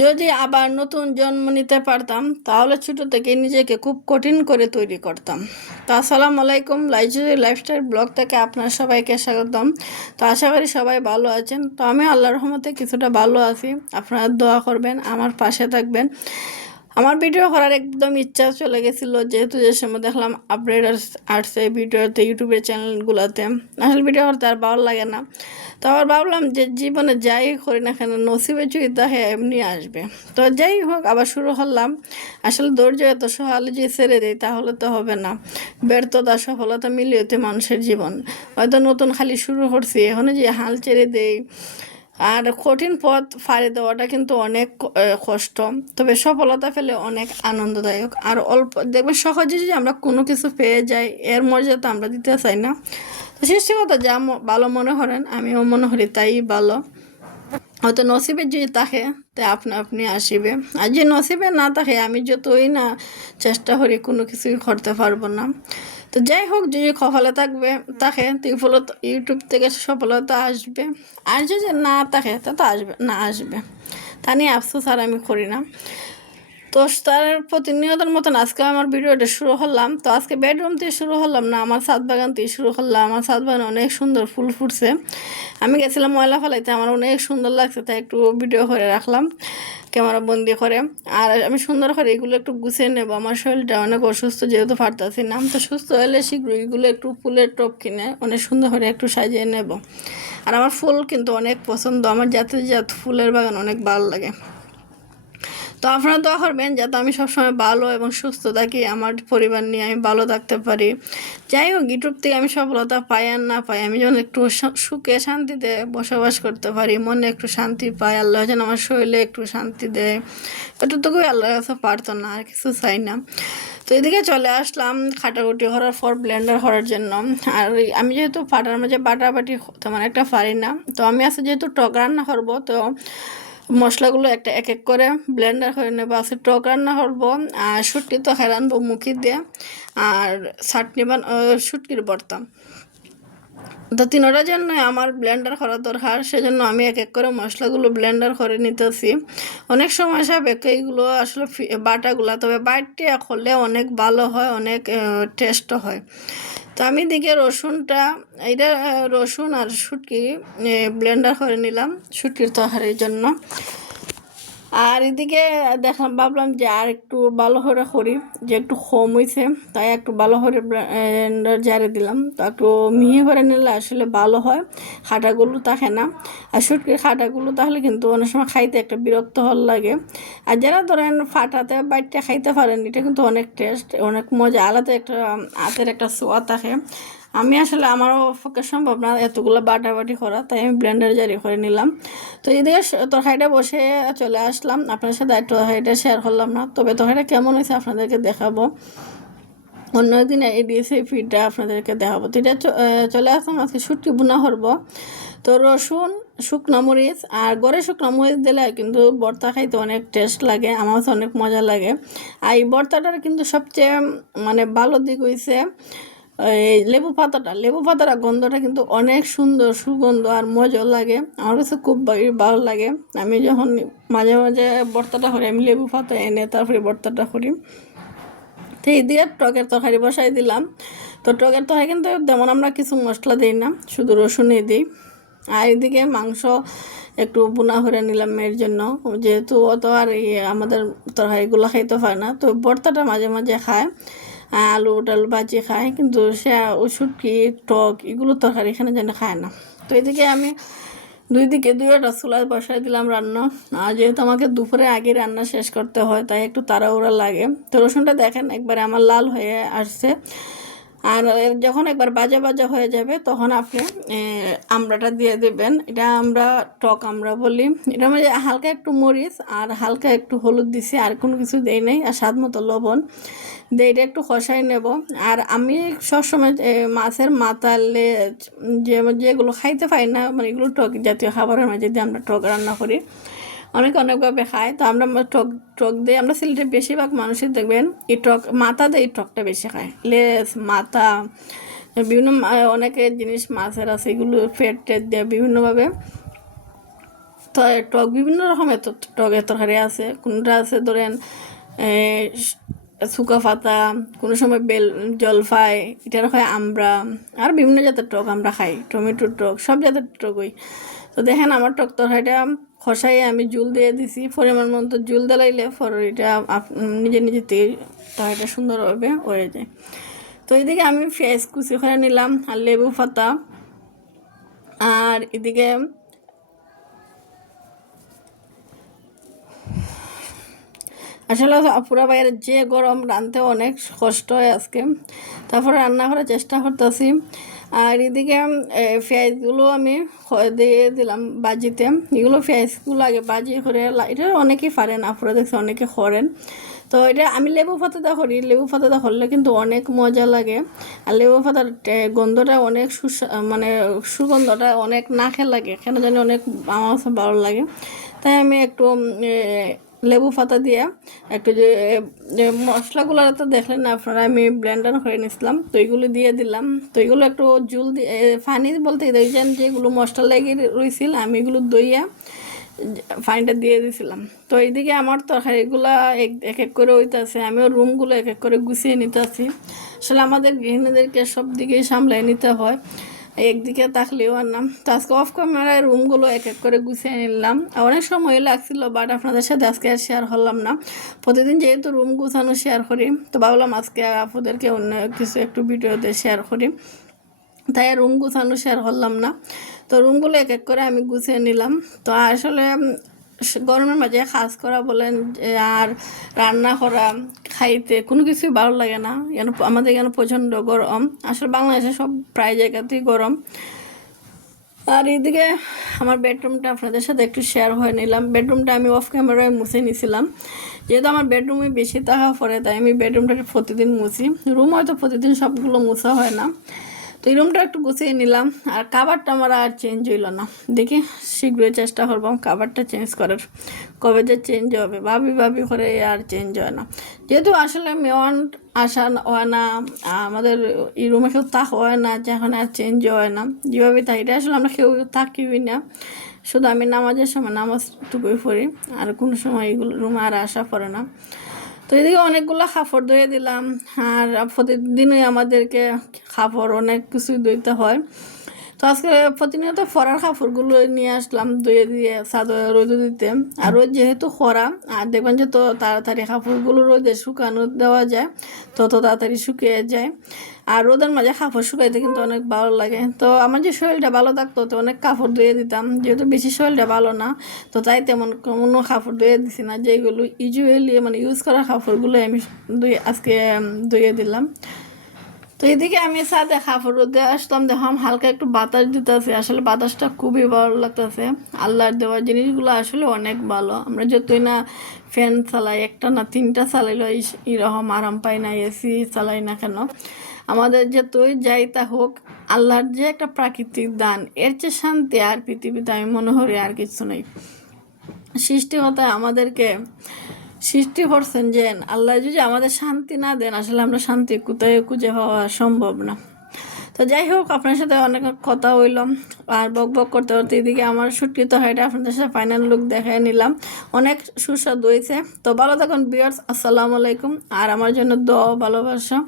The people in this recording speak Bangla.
যদি আবার নতুন জন্ম নিতে পারতাম তাহলে ছোট থেকে নিজেকে খুব কঠিন করে তৈরি করতাম। তো আসসালামু আলাইকুম, লাইজুরি লাইফস্টাইল ব্লগ থেকে আপনার সবাইকে স্বাগতম। তো আশা করি সবাই ভালো আছেন। তো আমি আল্লাহর রহমতে কিছুটা ভালো আছি। আপনারা দোয়া করবেন, আমার পাশে থাকবেন। আমার ভিডিও করার একদম ইচ্ছা চলে গেছিলো, যেহেতু যে সময় দেখলাম আপডেট আসছে ভিডিওতে, ইউটিউবের চ্যানেলগুলোতে। আসলে ভিডিও করতে আর ভালো লাগে না। তো আবার ভাবলাম যে জীবনে যাই করি না কেন, নসিবে যদি দেখে এমনি আসবে। তো যাই হোক, আবার শুরু করলাম। আসলে ধৈর্য এত সহজে যে ছেড়ে দিই তাহলে তো হবে না। ব্যর্থতা সফলতা মিলিয়েতে মানুষের জীবন। হয়তো নতুন খালি শুরু করছি, এখন যে হাল ছেড়ে দেই। আর কঠিন পথ পাড়ি দেওয়াটা কিন্তু অনেক কষ্ট, তবে সফলতা পেলে অনেক আনন্দদায়ক। আর অল্প দেখবেন সহজে যদি আমরা কোনো কিছু পেয়ে যাই, এর মর্যাদা আমরা দিতে চাই না। তো সৃষ্টিকতা যা ভালো মনে করেন, আমিও মনে করি তাই ভালো। হয়তো নসিবে যদি থাকে তা আপনা আপনি আসিবে, আর যে নসিবে না থাকে আমি যতই না চেষ্টা করি কোনো কিছুই করতে পারবো না। তো যাই হোক, যদি কপালে থাকে তো ইউটিউব থেকে সফলতা আসবে। আর যদি না থাকে তা তো আসবে না, আসবে তা নিয়ে আফসোস আর আমি করি না। তো তার প্রতিনিয়তের মতন আজকে আমার ভিডিওটা শুরু করলাম। তো আজকে বেডরুম থেকে শুরু করলাম না, আমার ছাদ বাগান থেকে শুরু করলাম। আমার ছাদ বাগানে অনেক সুন্দর ফুল ফুটছে। আমি গেছিলাম ময়লা ফেলাইতে, আমার অনেক সুন্দর লাগছে, তাই একটু ভিডিও করে রাখলাম ক্যামেরা বন্দি করে। আর আমি সুন্দর করে এগুলো একটু গুছিয়ে নেব। আমার শরীরটা অনেক অসুস্থ, যেহেতু পারতাছি না। তো সুস্থ হলে শীঘ্রই এগুলো একটু ফুলের টপ কিনে অনেক সুন্দর করে একটু সাজিয়ে নেব। আর আমার ফুল কিন্তু অনেক পছন্দ, আমার জাত ফুলের বাগান অনেক ভালো লাগে। তো আপনারা দোয়া করবেন যাতে আমি সবসময় ভালো এবং সুস্থ থাকি, আমার পরিবার নিয়ে আমি ভালো থাকতে পারি। যাই হোক, ইউটিউব থেকে আমি সফলতা পাই আর না পাই, আমি যেন একটু সুখে শান্তিতে বসবাস করতে পারি, মনে একটু শান্তি পাই, আল্লাহ যেন আমার শরীরে একটু শান্তি দেয়। এটুকুই আল্লাহর কাছে প্রার্থনা, আর কিছু চাই না। তো এদিকে চলে আসলাম খাটাকুটি করার পর ব্লেন্ডার করার জন্য। আর আমি যেহেতু পাটার মাঝে বাটাবাটি তেমন একটা পারি না, তো আমি আজকে যেহেতু টক রান্না করবো, তো মশলাগুলো একটা এক এক করে ব্লেন্ডার করে নেবো। আছে টক রান্না করবো, আর শুটকি তো রাঁধবো মুখি দিয়ে, আর চাটনি শুটকির ভর্তা। তো তিনোটার জন্য আমার ব্লেন্ডার করা দরকার, সেজন্য আমি এক এক করে মশলাগুলো ব্লেন্ডার করে নিতেছি। অনেক সময় সাপেক্ষে এইগুলো আসলে বাটাগুলা, তবে বাইটটা করলে অনেক ভালো হয়, অনেক টেস্টও হয়। তো আমি দিকে রসুনটা, এটা রসুন আর শুটকি ব্লেন্ডার করে নিলাম শুটকির তরকারির জন্য। আর এদিকে ভাবলাম যে আর একটু ভালো করে করি, যে একটু কম হয়েছে, তাই একটু ভালো করে ব্লেন্ডার জারে দিলাম। তো একটু মিহি করে নিলে আসলে ভালো হয়, খাটাগুলো থাকে না। আর শুটকির খাটাগুলো তাহলে কিন্তু অনেক সময় খাইতে একটা বিরক্ত হল লাগে। আর যারা ধরেন ফাটাতে বাইটটা খাইতে পারেন, এটা কিন্তু অনেক টেস্ট, অনেক মজা, আলাদা একটা হাতের একটা সোয়াদ থাকে। আমি আসলে আমারও পক্ষে সম্ভব না এতগুলো বাটাবাটি করা, তাই আমি ব্লেন্ডার জারি করে নিলাম। তো এদিকে তরকারিটা বসে চলে আসলাম, আপনার সাথে একটু তরকারিটা শেয়ার করলাম না, তবে তরকারিটা কেমন হয়েছে আপনাদেরকে দেখাবো অন্য দিন। এই রেসিপিটা আপনাদেরকে দেখাবো। তো এটা চলে আসলাম, আজকে শুটকি ভুনা করবো। তো রসুন, শুকনো মরিচ, আর গড়ে শুকনো মরিচ দিলে কিন্তু ভর্তা খাইতে অনেক টেস্ট লাগে, আমার কাছে অনেক মজা লাগে। আর এই ভর্তাটার কিন্তু সবচেয়ে মানে ভালো দিক হয়েছে এই লেবু পাতাটা গন্ধটা কিন্তু অনেক সুন্দর, সুগন্ধ আর মজা লাগে, আমার কাছে খুব ভালো লাগে। আমি যখন মাঝে মাঝে ভর্তাটা করি, আমি লেবু পাতা এনে তারপরে ভর্তাটা করি। তো এই দিয়ে টকের তরকারি বসাই দিলাম। তো টকের তরকারি কিন্তু তেমন আমরা কিছু মশলা দিই না, শুধু রসুনই দিই। আর এদিকে মাংস একটু বোনা করে নিলাম মেয়ের জন্য, যেহেতু অত আর আমাদের তরকারিগুলো খাইতে পারে না, তো ভর্তাটা মাঝে মাঝে খায়, আলু টালু ভাজি খায়, কিন্তু সে শুটকি টক এগুলো তরকারি এখানে যেন খায় না। তো এদিকে আমি দুই দিকে চুলায় বসাই দিলাম রান্না। আর যেহেতু আমাকে দুপুরে আগে রান্না শেষ করতে হয়, তাই একটু তাড়াহুড়া লাগে। তো রসুনটা দেখেন একবারে আমার লাল হয়ে আসছে। আর যখন একবার বাজা বাজা হয়ে যাবে, তখন আপনি আমড়াটা দিয়ে দেবেন। এটা আমরা টক আমরা বলি। এটা মধ্যে হালকা একটু মরিচ আর হালকা একটু হলুদ দিছি, আর কোনো কিছু দেই নাই, আর স্বাদ মতো লবণ দিয়ে এটা একটু কষাই নেব। আর আমি সবসময় মাছের মাথা, লেজ, যেগুলো খাইতে পাই না, মানে এগুলো টক জাতীয় খাবারের মাঝে দিয়ে আমরা টক রান্না করি, অনেকভাবে খায়। তো আমরা টক টক দিয়ে, আমরা সিলেটের বেশিরভাগ মানুষই দেখবেন এই টক মাথা দিয়ে এই টকটা বেশি খায়, লেজ মাথা বিভিন্ন অনেকের জিনিস মাছের আছে, এগুলো ফেট টেট দিয়ে বিভিন্নভাবে তো টক বিভিন্ন রকমের টকের তরকারি আছে, কোনটা আছে ধরেন শুকা পাতা, কোনো সময় জলফাই, এটার হয় আমরা, আর বিভিন্ন জাতের টক আমরা খাই, টমেটোর টক, সব জাতের টকই। তো দেখেন আমার টক তরকারিটা খসাই আমি জুল দিয়ে দিছি, পরিমাণ মতো জুল দিলাইলে পরে এটা নিজে নিজে তরকারিটা সুন্দরভাবে হয়ে যায়। তো এদিকে আমি পেঁয়াজ কুচি করে নিলাম আর লেবু পাতা, আর এদিকে আসলে পুরা বাইরে যে গরম, রাঁধতে অনেক কষ্ট হয় আজকে, তারপরে রান্না করার চেষ্টা করতেছি। আর এদিকে পেঁয়াজগুলো আমি দিয়ে দিলাম বাজিতে, এগুলো পেঁয়াজগুলো আগে বাজি করে, এটা অনেকেই পারেন, আপনারা দেখছি অনেকে করেন। তো এটা আমি লেবু পাতাটা করি, লেবু পাতাটা করলে কিন্তু অনেক মজা লাগে, আর লেবু পাতার গন্ধটা অনেক মানে সুগন্ধটা অনেক নাকে লাগে, কেন জানি অনেক আমার ভালো লাগে। তাই আমি একটু লেবু পাতা দিয়ে একটু যে মশলাগুলো তো দেখলেন না আপনারা, আমি ব্লেন্ডার করে নিয়েছিলাম, তো এইগুলো দিয়ে দিলাম। তো এগুলো একটু জল দিয়ে পানি বলতে দেখছেন যেগুলো মশলা লেগে রয়েছিল, আমি এগুলো দইয়া পানিটা দিয়ে দিয়েছিলাম। তো এইদিকে আমার তরকারিগুলা এক এক করে হইতেছে, আমিও রুমগুলো এক এক করে গুছিয়ে নিতেছি। আসলে আমাদের গৃহিণীদেরকে সব দিকেই সামলাই নিতে হয়, একদিকে তাকলেও আর না। তো আজকে অফ ক্যামেরায় রুমগুলো এক এক করে গুছিয়ে নিলাম, অনেক সময় লাগছিল, বাট আপনাদের সাথে আজকে আর শেয়ার করলাম না। প্রতিদিন যেহেতু রুম গুছানো শেয়ার করি, তো ভাবলাম আজকে আপনাদেরকে অন্য কিছু একটু ভিডিওতে শেয়ার করি, তাই রুম গুছানো শেয়ার করলাম না। তো রুমগুলো এক এক করে আমি গুছিয়ে নিলাম। তো আসলে গরমের মাঝে কাজ করা বলেন আর রান্না করা, খাইতে কোনো কিছুই ভালো লাগে না, আমাদের এখানে প্রচণ্ড গরম, আসলে বাংলাদেশে সব প্রায় জায়গাতেই গরম। আর এইদিকে আমার বেডরুমটা আপনাদের সাথে একটু শেয়ার হয়ে নিলাম। বেডরুমটা আমি অফ ক্যামেরায় মুছে নিয়েছিলাম, যেহেতু আমার বেডরুমে বেশি থাকা পড়ে, তাই আমি বেডরুমটা প্রতিদিন মুছি। রুম হয়তো প্রতিদিন সবগুলো মুছা হয় না, তো এই রুমটা একটু গুছিয়ে নিলাম। আর কাভারটা আমার আর চেঞ্জ হইল না, দেখি শীঘ্রই চেষ্টা করবো কাভারটা চেঞ্জ করার, কবে যে চেঞ্জ হবে ভাবি করে আর চেঞ্জ হয় না, যেহেতু আসলে মেওয়ান আসা হয় না, আমাদের এই রুমে কেউ থাক হয় না, যখন আর চেঞ্জ হয় না, যেভাবে থাকি এটা আসলে আমরা কেউ থাকিবই না, শুধু আমি নামাজের সময় নামাজটুকুই পড়ি, আর কোনো সময় এগুলো রুমে আর আসা পড়ে না। তো এদিকে অনেকগুলো কাপড় ধুয়ে দিলাম, আর প্রতিদিনই আমাদেরকে কাপড় অনেক কিছুই ধুইতে হয়। তো আজকে প্রতিনিয়ত ফরার কাপড়গুলো নিয়ে আসলাম ধুয়ে দিয়ে রোদে দিতে, আর রোদ যেহেতু খরা, আর দেখবেন যে তো তাড়াতাড়ি কাপড়গুলো রোদে শুকানো দেওয়া যায়, তত তাড়াতাড়ি শুকিয়ে যায়। আর রোদের মাঝে কাপড় শুকাইতে কিন্তু অনেক ভালো লাগে। তো আমার যে শরীরটা ভালো থাকতো তো অনেক কাপড় ধুয়ে দিতাম, যেহেতু বেশি শরীরটা ভালো না, তো তাই তেমন কোনো কাপড় ধুয়ে দিছি না, যেগুলো ইউজুয়ালি মানে ইউজ করা কাপড়গুলো আমি আজকে ধুয়ে দিলাম। তো এদিকে আমি সাথে কাপড় রোদে আসলাম, দেখলাম হালকা একটু বাতাস দিতেছে, আসলে বাতাসটা খুবই ভালো লাগতেছে। আল্লাহর দেওয়া জিনিসগুলো আসলে অনেক ভালো, আমরা যতই না ফ্যান চালাই, একটা না তিনটা চালাইলো এরকম আরাম পাই না, এসি চালাই না কেন, আমাদের যতই যাই তা হোক, আল্লাহর যে একটা প্রাকৃতিক দান, এর চেয়ে শান্তি আর পৃথিবীতে আমি মনে করি আর কিছু নেই। সৃষ্টিকর্তা আমাদেরকে সৃষ্টি করছেন যে আল্লাহ যদি আমাদের শান্তি না দেন, আসলে আমরা শান্তি কোথায় খুঁজে পাওয়া সম্ভব না। তো যাই হোক, আপনার সাথে অনেক কথা হইলাম, আর বক বক করতে করতে এদিকে আমার শুটকি তো হাইটা আপনাদের সাথে ফাইনাল লুক দেখাই নিলাম, অনেক সুস্বাদু হয়েছে। তো ভালো থাকুন ভিউয়ার্স, আসসালামু আলাইকুম, আর আমার জন্য দোয়া ভালোবাসা।